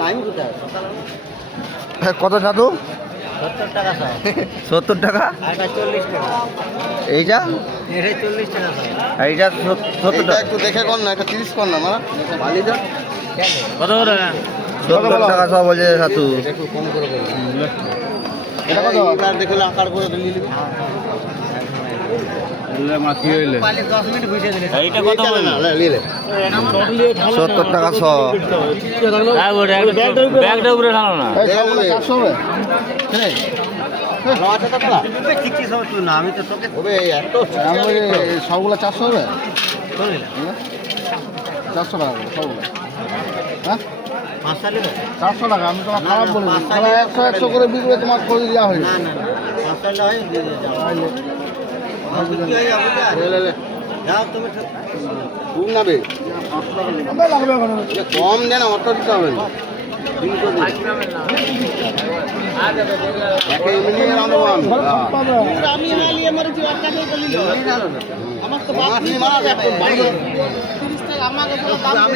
Time কোথায়? কত ছাতু? 70 টাকা স্যার। 70 টাকা। এটা 40 টাকা। এইটা এটা 40 টাকা স্যার। এইটা 70 টাকা। একটু দেখে কর না, এটা 30 কর না মারা। বালি দাও। কত করে? 70 টাকা সব বলছে ছাতু। একটু কম করে বলুন। এটা কত? এবার দেখলে আকার করে নিয়ে নিবি। মাছি হইলে পালি 10 মিনিট বুঝে দিলে। এইটা কত বলনা? নিয়ে নে। 70 টাকা সব। হ্যাঁ ওটা ব্যাগটা উপরে ঢালো না। এই সবগুলো 400 হবে। হ্যাঁ। ভালো আছে তো তোরা? ঠিক কি সব তুই না আমি তো তোকে হবে এত সবগুলো 400 হবে? বললাম 400 টাকা করে সবগুলো। হ্যাঁ 5 সালে তো 400 টাকা। আমি তোমার খারাপ না, বলিনি। 5 তাহলে 100 100 করে বিক্রি তোমার করে দেওয়া হয়েছে। না না 5 সালে হয় দিয়ে যাও। কি হয় আবুদা? লে যাও তুমি খুব নাবে লাগবে এখন। কম দেন, অত দিতে হবে না। 300 দিন। একে এমনি রান্না আমি না নিয়ে মরেছি একটা দিয়ে গলিল আমার তো বাপ মাছ মারা যাবে। আমাকে তো দাম